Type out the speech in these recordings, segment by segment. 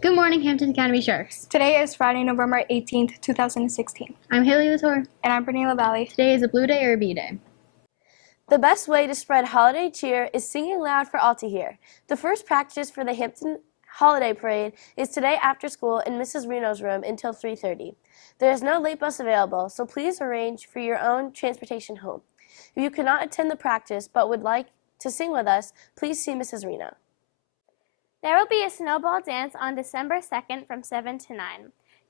Good morning, Hampton Academy Sharks. Today is Friday, November 18th, 2016. I'm Haley Latour. And I'm Brittany LaValle. Today is a blue day or a bee day. The best way to spread holiday cheer is singing loud for all to hear. The first practice for the Hampton Holiday Parade is today after school in Mrs. Reno's room until 3:30. There is no late bus available, so please arrange for your own transportation home. If you cannot attend the practice but would like to sing with us, please see Mrs. Reno. There will be a Snowball Dance on December 2nd from 7 to 9.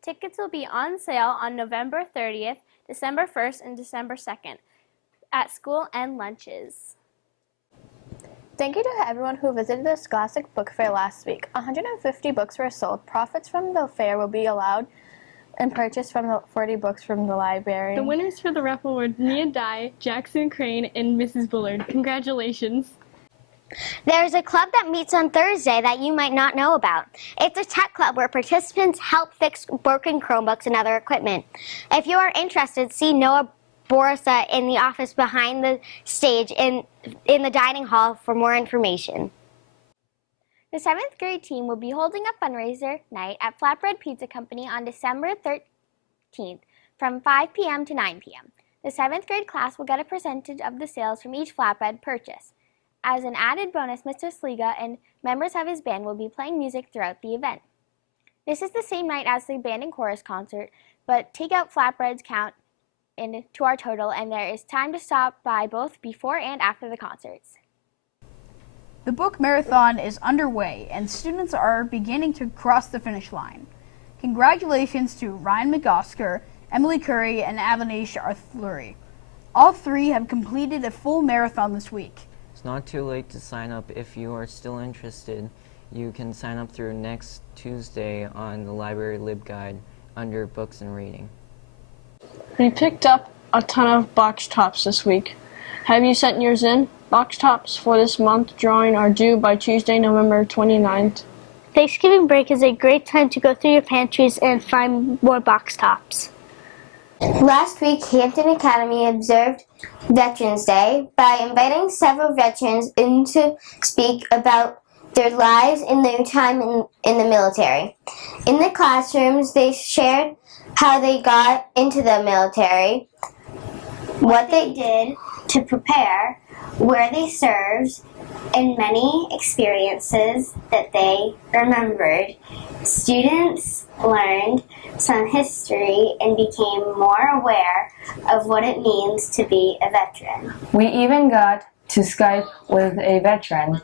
Tickets will be on sale on November 30th, December 1st, and December 2nd at school and lunches. Thank you to everyone who visited the Scholastic Book Fair last week. 150 books were sold. Profits from the fair will be allowed and purchased from the 40 books from the library. The winners for the raffle were Mia Dye, Jackson Crane, and Mrs. Bullard. Congratulations. There's a club that meets on Thursday that you might not know about. It's a tech club where participants help fix broken Chromebooks and other equipment. If you are interested, see Noah Borisa in the office behind the stage in the dining hall for more information. The 7th grade team will be holding a fundraiser night at Flatbread Pizza Company on December 13th from 5 p.m. to 9 p.m. The 7th grade class will get a percentage of the sales from each flatbread purchase. As an added bonus, Mr. Sliga and members of his band will be playing music throughout the event. This is the same night as the band and chorus concert, but takeout flatbreads count into our total, and there is time to stop by both before and after the concerts. The book marathon is underway, and students are beginning to cross the finish line. Congratulations to Ryan McOsker, Emily Curry, and Avinash Arthuri. All three have completed a full marathon this week. It's not too late to sign up if you are still interested. You can sign up through next Tuesday on the library LibGuide under Books and Reading. We picked up a ton of box tops this week. Have you sent yours in? Box tops for this month drawing are due by Tuesday, November 29th. Thanksgiving break is a great time to go through your pantries and find more box tops. Last week, Hampton Academy observed Veterans Day by inviting several veterans in to speak about their lives and their time in the military. In the classrooms, they shared how they got into the military, what they did to prepare, where they served, and many experiences that they remembered. Students learned some history and became more aware of what it means to be a veteran. We even got to Skype with a veteran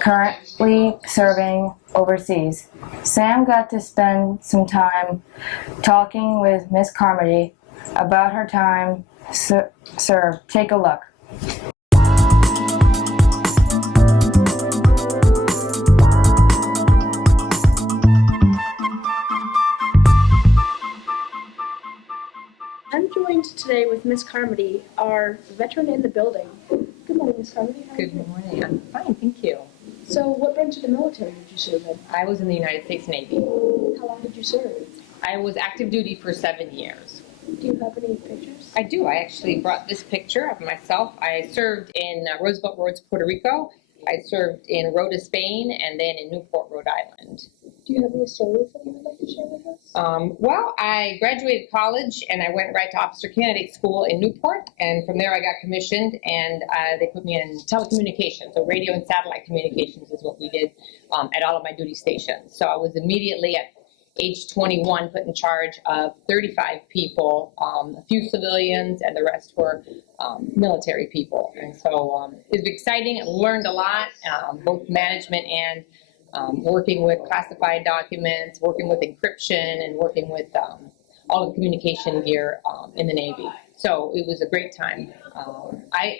currently serving overseas. Sam got to spend some time talking with Miss Carmody about her time served. Take a look. I'm joined today with Miss Carmody, our veteran in the building. Good morning, Miss Carmody. Good morning. I'm fine, thank you. So, what branch of the military did you serve in? I was in the United States Navy. How long did you serve? I was active duty for 7 years. Do you have any pictures? I do. I actually brought this picture of myself. I served in Roosevelt Roads, Puerto Rico. I served in Rota, Spain, and then in Newport, Rhode Island. Do you have any stories that you would like to share with us? Well, I graduated college and I went right to officer candidate school in Newport, and from there I got commissioned, and they put me in telecommunications. So radio and satellite communications is what we did at all of my duty stations. So I was immediately at age 21 put in charge of 35 people, a few civilians, and the rest were military people. And so it was exciting. I learned a lot, both management and working with classified documents, working with encryption, and working with all the communication gear in the Navy. So it was a great time. I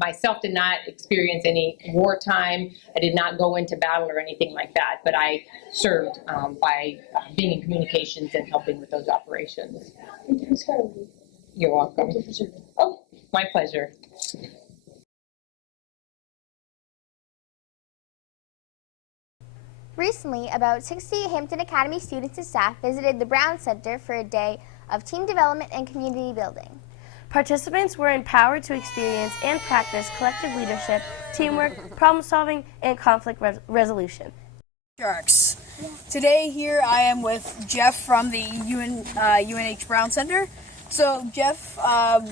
myself did not experience any wartime. I did not go into battle or anything like that, but I served by being in communications and helping with those operations. Thank you, Ms. Carmody. You're welcome. Thank you for serving. Oh, my pleasure. Recently, about 60 Hampton Academy students and staff visited the Browne Center for a day of team development and community building. Participants were empowered to experience and practice collective leadership, teamwork, problem solving, and conflict resolution. Sharks. Today here I am with Jeff from the UNH Browne Center. So Jeff,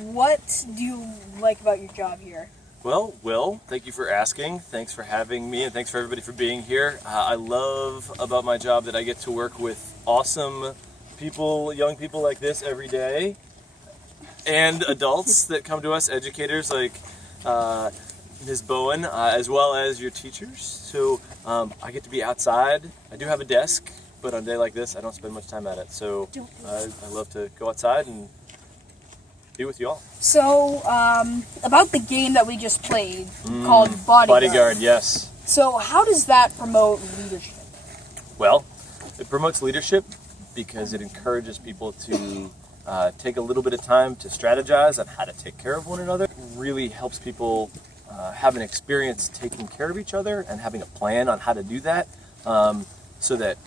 what do you like about your job here? Well, Will, thank you for asking. Thanks for having me, and thanks for everybody for being here. I love about my job that I get to work with awesome people, young people like this every day, and adults that come to us, educators like Ms. Bowen, as well as your teachers. So I get to be outside. I do have a desk, but on a day like this, I don't spend much time at it. So I love to go outside and be with you all. So, about the game that we just played called Bodyguard. Yes. So, how does that promote leadership? Well, it promotes leadership because it encourages people to take a little bit of time to strategize on how to take care of one another. It really helps people have an experience taking care of each other and having a plan on how to do that, so that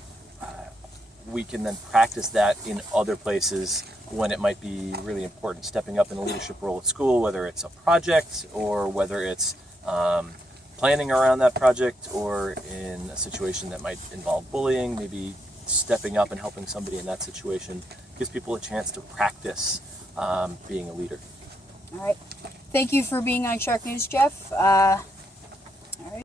we can then practice that in other places when it might be really important, stepping up in a leadership role at school, whether it's a project or whether it's planning around that project, or in a situation that might involve bullying, maybe stepping up and helping somebody in that situation gives people a chance to practice being a leader. All right. Thank you for being on Shark News, Jeff. All right.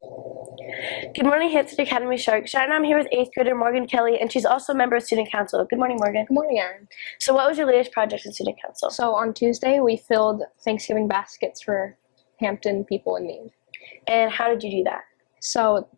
Good morning, Hampton Academy Sharks. Right now I'm here with 8th grader Morgan Kelly, and she's also a member of Student Council. Good morning, Morgan. Good morning, Erin. So what was your latest project in Student Council? So on Tuesday, we filled Thanksgiving baskets for Hampton people in need. And how did you do that? So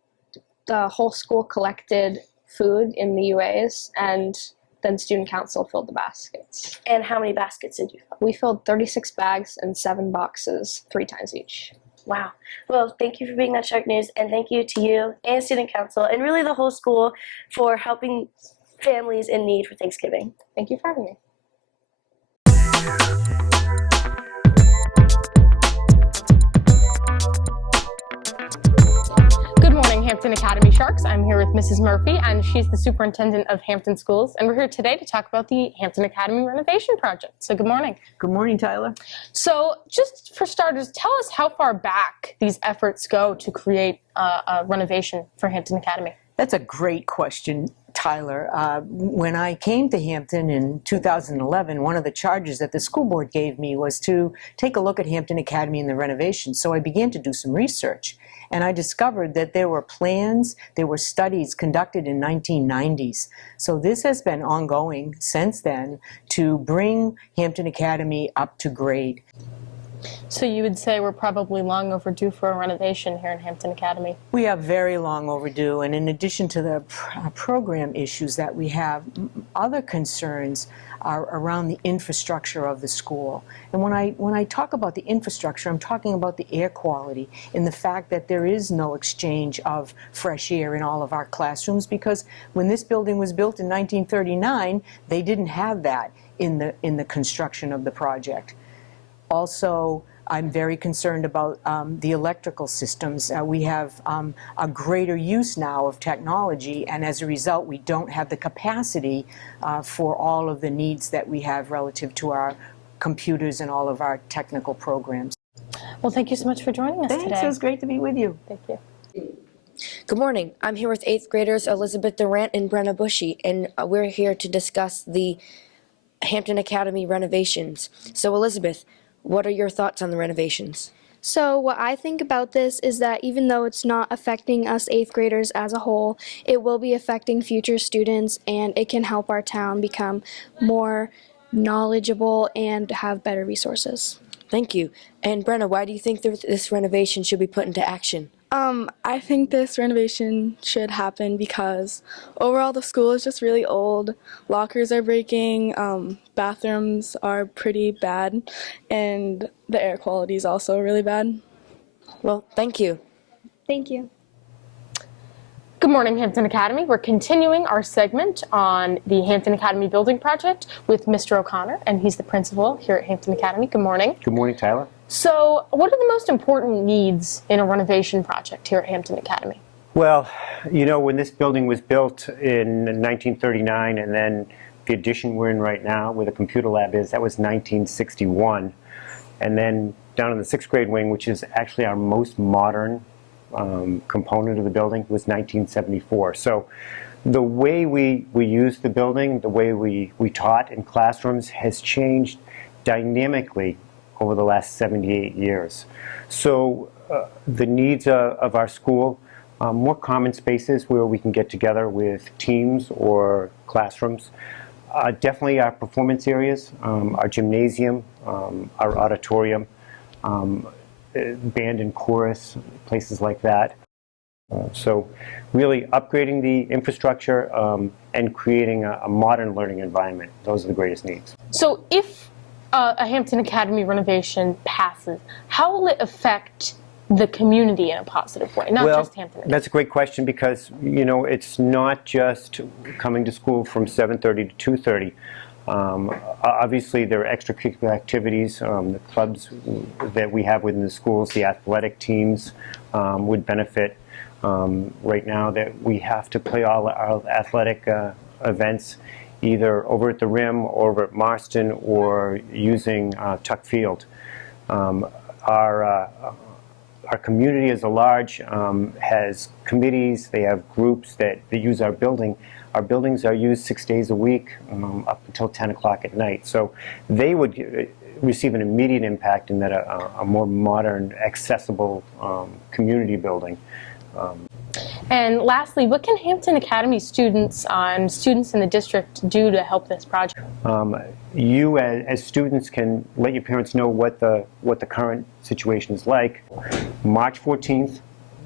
the whole school collected food in the UAs, and then Student Council filled the baskets. And how many baskets did you fill? We filled 36 bags and 7 boxes 3 times each. Wow. Well, thank you for being on Shark News, and thank you to you and Student Council and really the whole school for helping families in need for Thanksgiving. Thank you for having me. Good morning, Hampton Academy Sharks. I'm here with Mrs. Murphy, and she's the superintendent of Hampton Schools, and we're here today to talk about the Hampton Academy renovation project. So good morning. Good morning, Tyler. So just for starters, tell us how far back these efforts go to create a renovation for Hampton Academy. That's a great question, Tyler. When I came to Hampton in 2011, one of the charges that the school board gave me was to take a look at Hampton Academy and the renovation. So I began to do some research, and I discovered that there were plans, there were studies conducted in 1990s. So this has been ongoing since then to bring Hampton Academy up to grade. So you would say we're probably long overdue for a renovation here in Hampton Academy? We are very long overdue, and in addition to the program issues that we have, other concerns are around the infrastructure of the school. And when I talk about the infrastructure, I'm talking about the air quality and the fact that there is no exchange of fresh air in all of our classrooms, because when this building was built in 1939, they didn't have that in the construction of the project. Also, I'm very concerned about the electrical systems. We have a greater use now of technology, and as a result, we don't have the capacity for all of the needs that we have relative to our computers and all of our technical programs. Well, thank you so much for joining us today. Thanks, it was great to be with you. Thank you. Good morning. I'm here with 8th graders Elizabeth Durant and Brenna Bushy, and we're here to discuss the Hampton Academy renovations. So, Elizabeth, what are your thoughts on the renovations? So what I think about this is that even though it's not affecting us 8th graders as a whole, it will be affecting future students, and it can help our town become more knowledgeable and have better resources. Thank you. And Brenna, why do you think this renovation should be put into action? I think this renovation should happen because overall the school is just really old. Lockers are breaking, bathrooms are pretty bad, and the air quality is also really bad. Well, thank you. Thank you. Good morning, Hampton Academy. We're continuing our segment on the Hampton Academy building project with Mr. O'Connor, and he's the principal here at Hampton Academy. Good morning. Good morning, Tyler. So, what are the most important needs in a renovation project here at Hampton Academy? Well, you know, when this building was built in 1939, and then the addition we're in right now where the computer lab is, that was 1961. And then down in the 6th grade wing, which is actually our most modern component of the building, was 1974. So The way we use the building, the way we taught in classrooms has changed dynamically over the last 78 years. So the needs of our school, more common spaces where we can get together with teams or classrooms. Definitely our performance areas, our gymnasium, our auditorium, band and chorus, places like that. So really upgrading the infrastructure and creating a modern learning environment. Those are the greatest needs. So if a Hampton Academy renovation passes, how will it affect the community in a positive way, not just Hampton Academy? That's a great question because, you know, it's not just coming to school from 7:30 to 2:30. Obviously, there are extracurricular activities. The clubs that we have within the schools, the athletic teams would benefit. Right now that we have to play all our athletic events either over at the Rim or over at Marston or using Tuck Field. Our community as a large has committees, they have groups that use our building. Our buildings are used 6 days a week up until 10 o'clock at night. So they would receive an immediate impact in that a more modern, accessible community building. And lastly, what can Hampton Academy students and students in the district do to help this project? You as students can let your parents know what the current situation is like. March 14th,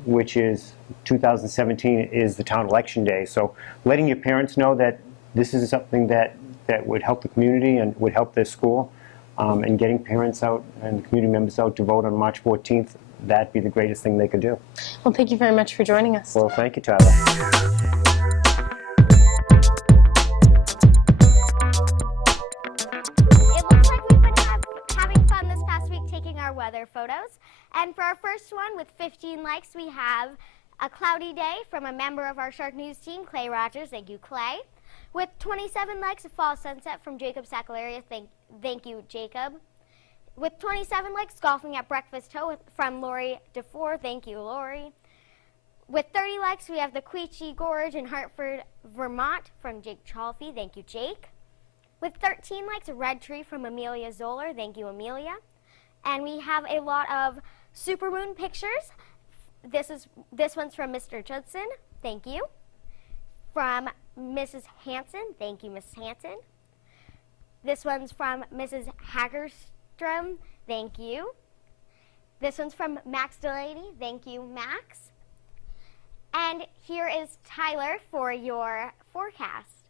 which is 2017, is the town election day. So letting your parents know that this is something that would help the community and would help their school, and getting parents out and community members out to vote on March 14th, that'd be the greatest thing they could do. Well, thank you very much for joining us. Well, thank you, Tyler. Weather photos. And for our first one with 15 likes, we have a cloudy day from a member of our Shark News team, Clay Rogers. Thank you, Clay. With 27 likes, a fall sunset from Jacob Sacalaria. Thank you, Jacob. With 27 likes, golfing at Breakfast Toe from Lori DeFore. Thank you, Lori. With 30 likes, we have the Queechee Gorge in Hartford, Vermont from Jake Chalfie. Thank you, Jake. With 13 likes, a red tree from Amelia Zoller. Thank you, Amelia. And we have a lot of supermoon pictures. This one's from Mr. Judson. Thank you. From Mrs. Hanson. Thank you, Mrs. Hanson. This one's from Mrs. Hagerstrom. Thank you. This one's from Max Delaney. Thank you, Max. And here is Tyler for your forecast.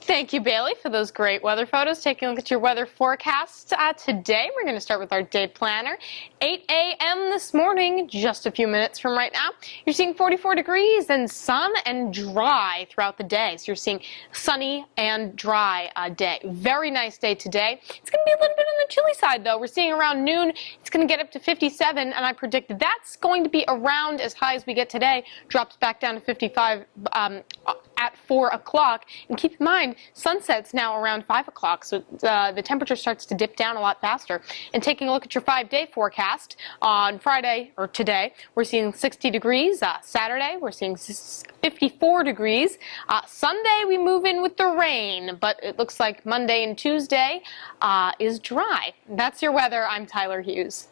Thank you, Bailey, for those great weather photos. Taking a look at your weather forecast today. We're going to start with our day planner. 8 a.m. this morning, just a few minutes from right now. You're seeing 44 degrees and sun and dry throughout the day. So you're seeing sunny and dry day. Very nice day today. It's going to be a little bit on the chilly side, though. We're seeing around noon, it's going to get up to 57, and I predict that's going to be around as high as we get today. Drops back down to 55 at 4 o'clock. And keep in mind, sunset's now around 5 o'clock, so the temperature starts to dip down a lot faster. And taking a look at your 5-day forecast, on Friday, or today, we're seeing 60 degrees. Saturday, we're seeing 54 degrees. Sunday, we move in with the rain, but it looks like Monday and Tuesday is dry. That's your weather. I'm Tyler Hughes.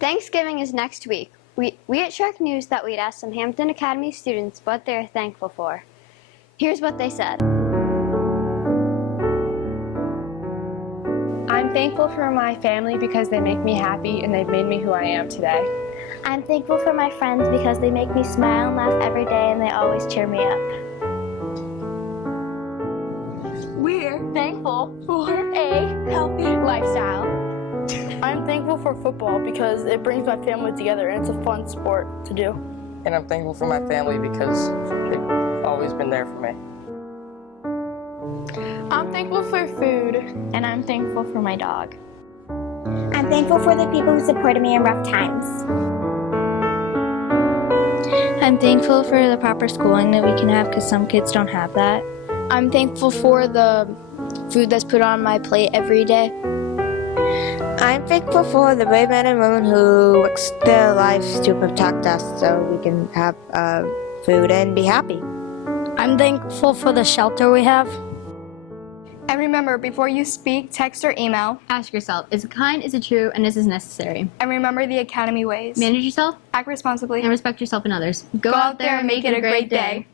Thanksgiving is next week. We at Shark News thought we'd ask some Hampton Academy students what they're thankful for. Here's what they said. I'm thankful for my family because they make me happy and they've made me who I am today. I'm thankful for my friends because they make me smile and laugh every day and they always cheer me up. We're thankful for a healthy lifestyle. I'm thankful for football because it brings my family together and it's a fun sport to do. And I'm thankful for my family because they've always been there for me. I'm thankful for food. And I'm thankful for my dog. I'm thankful for the people who supported me in rough times. I'm thankful for the proper schooling that we can have because some kids don't have that. I'm thankful for the food that's put on my plate every day. I'm thankful for the brave men and women who risk their lives to protect us so we can have a food, and be happy. I'm thankful for the shelter we have. And remember, before you speak, text, or email, ask yourself, is it kind, is it true, and is it necessary? And remember the Academy ways. Manage yourself, act responsibly, and respect yourself and others. Go out there and make it a great day.